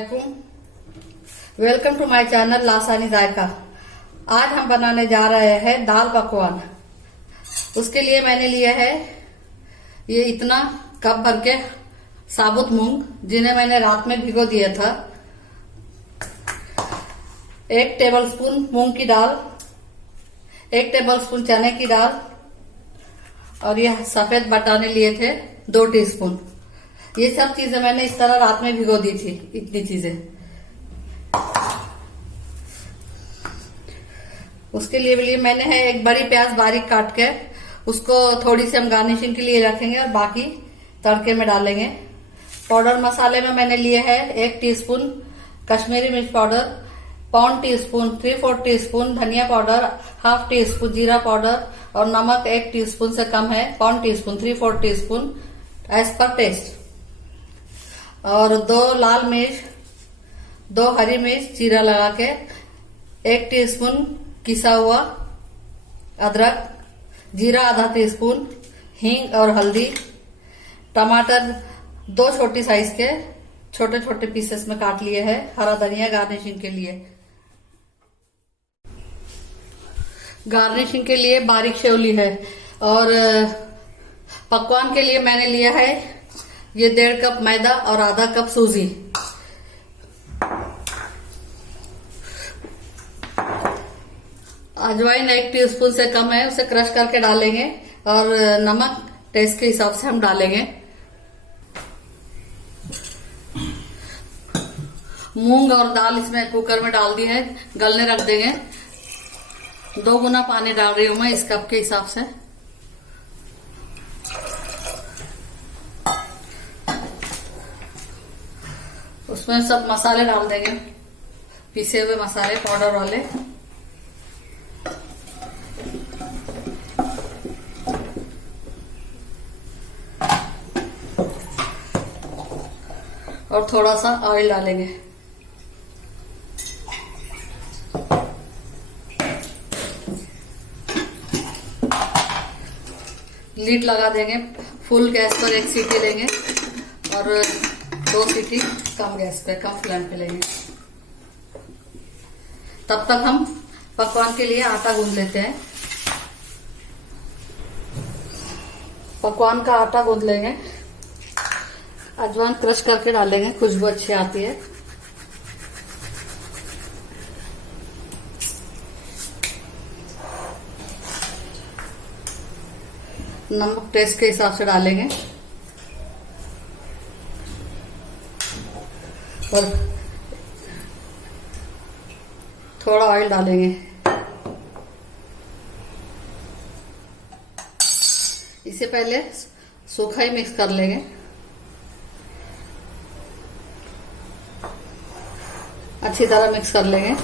Welcome to my channel लासानी जायका। आज हम बनाने जा रहे हैं दाल पकवान। उसके लिए मैंने लिया है ये इतना कप भर के साबुत मूंग, जिन्हें मैंने रात में भिगो दिया था। 1 टेबलस्पून मूंग की दाल, 1 टेबलस्पून चने की दाल और यह सफेद बटाने लिए थे 2 टीस्पून। ये सब चीजें मैंने इस तरह रात में भिगो दी थी। इतनी चीजें उसके लिए मैंने है एक बड़ी प्याज बारीक काट के उसको थोड़ी सी हम गार्निशिंग के लिए रखेंगे और बाकी तड़के में डालेंगे। पाउडर मसाले में मैंने लिए है 1 टीस्पून कश्मीरी मिर्च पाउडर, 1 टीस्पून 3/4 टीस्पून धनिया पाउडर, 1/2 टीस्पून जीरा पाउडर और नमक 1 टीस्पून से कम है, 1 teaspoon 3/4 teaspoon as per taste, और 2 लाल मिर्च, 2 हरी मिर्च चीरा लगा के, 1 टीस्पून किसा हुआ अदरक, जीरा आधा टीस्पून, हींग और हल्दी, टमाटर 2 छोटी साइज के छोटे छोटे पीसेस में काट लिए हैं, हरा धनिया गार्निशिंग के लिए। गार्निशिंग के लिए बारीक सेवली है और पकवान के लिए मैंने लिया है ये 1.5 कप मैदा और आधा कप सूजी। अजवाइन 1 टीस्पून से कम है, उसे क्रश करके डालेंगे और नमक टेस्ट के हिसाब से हम डालेंगे। मूंग और दाल इसमें कुकर में डाल दी है, गलने रख देंगे। 2 गुना पानी डाल रही हूं मैं इस कप के हिसाब से। उसमें सब मसाले डाल देंगे, पिसे हुए मसाले पाउडर वाले। और थोड़ा सा ऑयल डालेंगे। लीड लगा देंगे, फुल गैस पर 1 सीटी लेंगे और 2 सीटी कम गैस पे, कम फ्लेम पे लेंगे। तब तक हम पकवान के लिए आटा गूंथ लेते हैं। पकवान का आटा गूंथ लेंगे, अजवाइन क्रश करके डालेंगे, खुशबू अच्छी आती है। नमक टेस्ट के हिसाब से डालेंगे और थोड़ा ऑयल डालेंगे। इसे पहले सूखा ही मिक्स कर लेंगे। अच्छी तरह मिक्स कर लेंगे।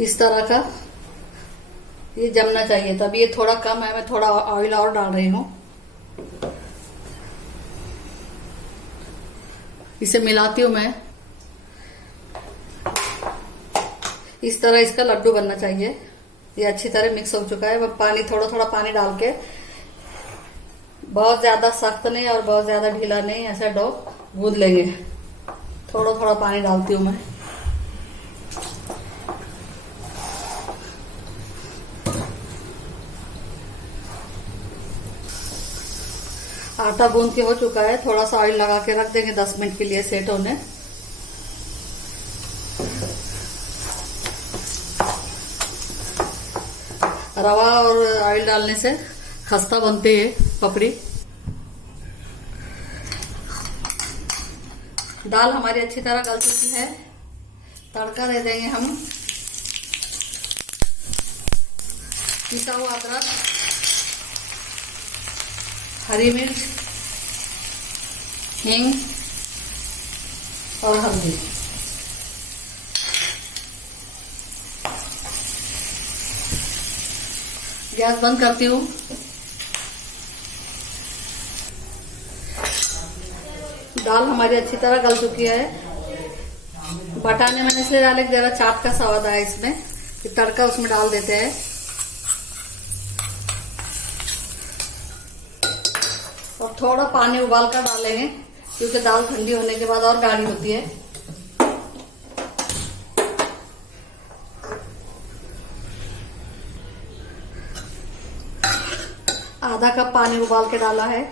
इस तरह का ये जमना चाहिए। तब ये थोड़ा कम है, मैं थोड़ा ऑयल और डाल रही हूँ। इसे मिलाती हूँ मैं। इस तरह इसका लड्डू बनना चाहिए। ये अच्छी तरह मिक्स हो चुका है। पानी थोड़ा थोड़ा पानी डाल के, बहुत ज्यादा सख्त नहीं और बहुत ज्यादा ढीला नहीं, ऐसा डो गूंथ लेंगे। थोड़ा थोड़ा पानी डालती हूँ मैं। आटा गूंथ के हो चुका है। थोड़ा सा ऑयल लगा के रख देंगे 10 मिनट के लिए सेट होने। रवा और ऑयल डालने से खस्ता बनती है पपड़ी। दाल हमारी अच्छी तरह गल चुकी है। तड़का दे देंगे हम। पिसा हुआ अदरक, हरी मिर्च, हींग और हल्दी। गैस बंद करती हूँ। दाल हमारी अच्छी तरह गल चुकी है। बटाने मैंने इसलिए डाले कि जरा चाट का स्वाद आया इसमें, कि तड़का उसमें डाल देते हैं। और थोड़ा पानी उबाल कर डालेंगे, क्योंकि दाल ठंडी होने के बाद और गाढ़ी होती है। आधा कप पानी उबाल के डाला है।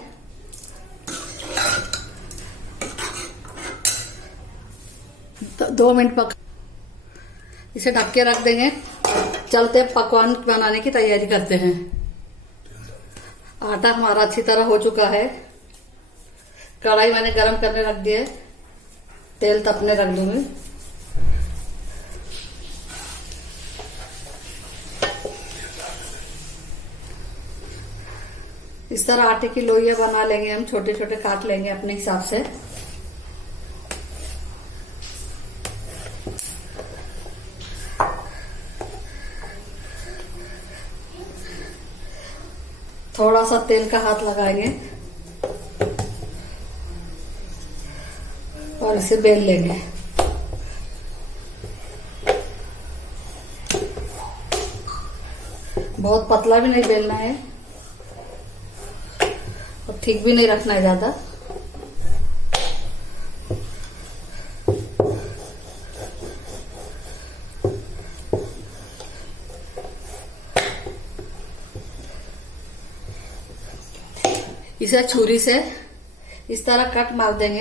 तो 2 मिनट पक, इसे ढक के रख देंगे। चलते पकवान बनाने की तैयारी करते हैं। आटा हमारा अच्छी तरह हो चुका है। कढ़ाई मैंने गरम करने रख दी है, तेल तपने रख दूंगी। इस तरह आटे की लोइयां बना लेंगे हम, छोटे छोटे काट लेंगे अपने हिसाब से। थोड़ा सा तेल का हाथ लगाएंगे और इसे बेल लेंगे। बहुत पतला भी नहीं बेलना है और ठीक भी नहीं रखना है ज्यादा। इसे छुरी से इस तरह कट मार देंगे,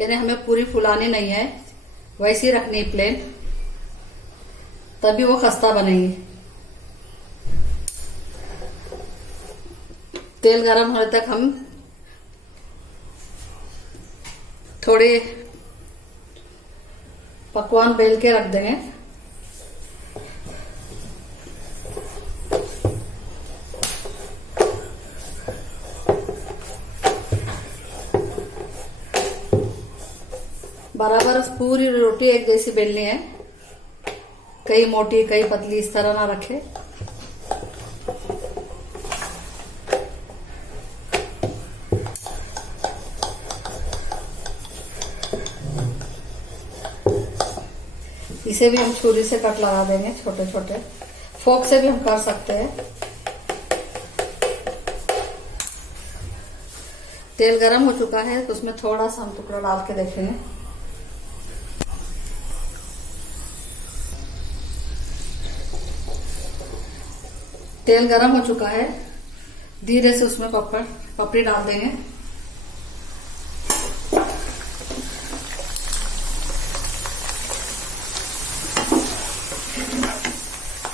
यानी हमें पूरी फुलानी नहीं है, वैसी रखनी है प्लेन, तभी वो खस्ता बनेगी। तेल गरम होने तक हम थोड़े पकवान बेल के रख देंगे। बराबर पूरी रोटी एक जैसी बेलनी है, कई मोटी कई पतली, इस तरह ना रखे। इसे भी हम छुरी से कट लगा देंगे छोटे छोटे, फोक से भी हम कर सकते हैं। तेल गरम हो चुका है तो उसमें थोड़ा सा हम टुकड़ा डाल के देखेंगे। तेल गरम हो चुका है, धीरे से उसमें पपड़ी डाल देंगे।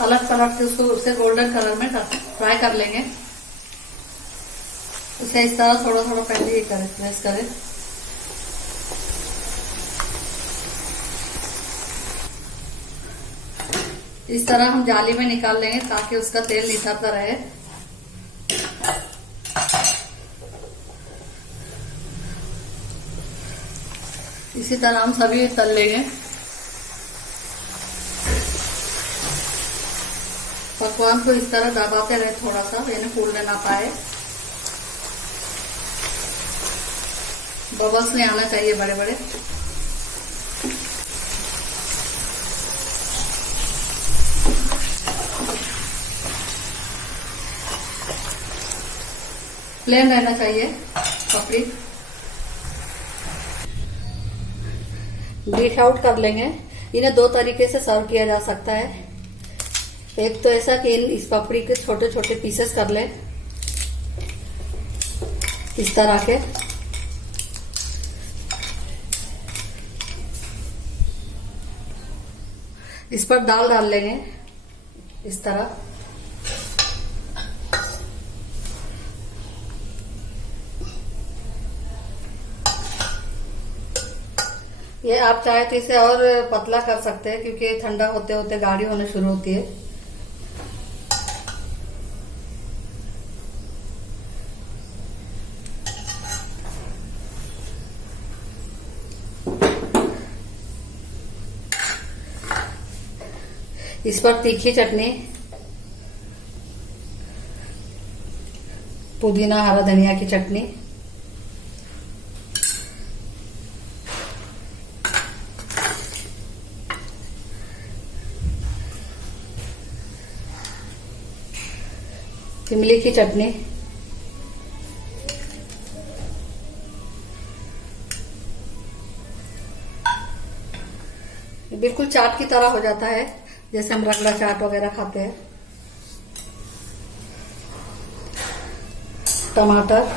अलग पलट से उसको उसे गोल्डन कलर में फ्राई कर लेंगे। उसे इस तरह थोड़ा थोड़ा पहले ही करें, प्रेस करें। इस तरह हम जाली में निकाल लेंगे ताकि उसका तेल निकलता रहे। इसी तरह हम सभी तल लेंगे। पकवान को इस तरह दबाते रहे थोड़ा सा, यानी फूलने ना पाए। बबल्स नहीं आना चाहिए बड़े बड़े। प्लेन रहना चाहिए पपड़ी। डिश आउट कर लेंगे। इन्हें 2 तरीके से सर्व किया जा सकता है। एक तो ऐसा कि इस पपड़ी के छोटे छोटे पीसेस कर लें इस तरह के। इस पर दाल डाल लेंगे इस तरह। ये आप चाहे तो इसे और पतला कर सकते हैं, क्योंकि ठंडा होते होते गाढ़ी होने शुरू होती है। इस पर तीखी चटनी, पुदीना हरा धनिया की चटनी, इमली की चटनी, बिल्कुल चाट की तरह हो जाता है, जैसे हम रगड़ा चाट वगैरह खाते हैं। टमाटर,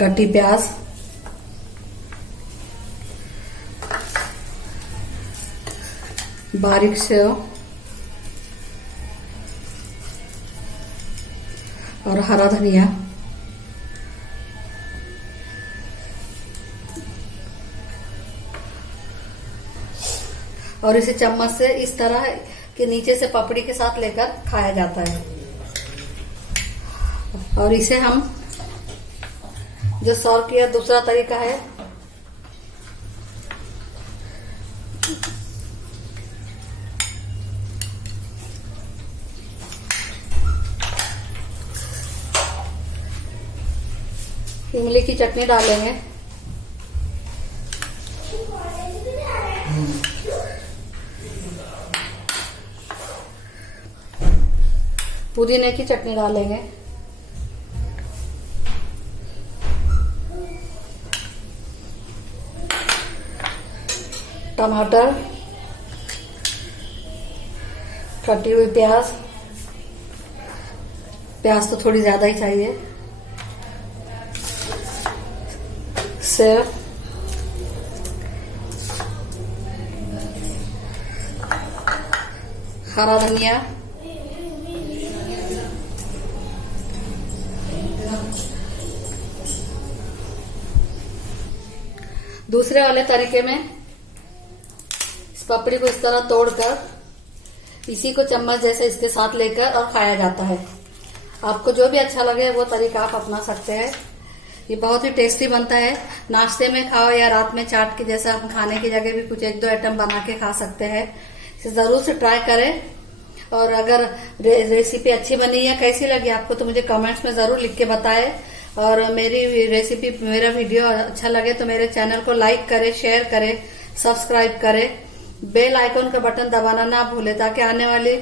कटी प्याज, बारीक सेव और हरा धनिया, और इसे चम्मच से इस तरह कि नीचे से पपड़ी के साथ लेकर खाया जाता है। और इसे हम जो सर्व किया दूसरा तरीका है, इमली की चटनी डालेंगे, पुदीने की चटनी डालेंगे, टमाटर, कटी हुई प्याज, प्याज तो थोड़ी ज्यादा ही चाहिए, सेव, हरा धनिया, दूसरे वाले तरीके में इस पपड़ी को इस तरह तोड़कर इसी को चम्मच जैसे इसके साथ लेकर और खाया जाता है। आपको जो भी अच्छा लगे वो तरीका आप अपना सकते हैं। ये बहुत ही टेस्टी बनता है, नाश्ते में खाओ या रात में चाट के जैसा हम खाने की जगह भी कुछ एक दो आइटम बना के खा सकते हैं। इसे जरूर से ट्राई करें, और अगर रेसिपी अच्छी बनी है कैसी लगी आपको तो मुझे कमेंट्स में जरूर लिख के बताएं। और मेरी रेसिपी, मेरा वीडियो अच्छा लगे तो मेरे चैनल को लाइक करें, शेयर करें, सब्सक्राइब करें, बेल आइकन का बटन दबाना ना भूलें ताकि आने वाली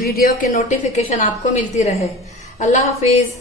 वीडियो की नोटिफिकेशन आपको मिलती रहे। अल्लाह हाफिज।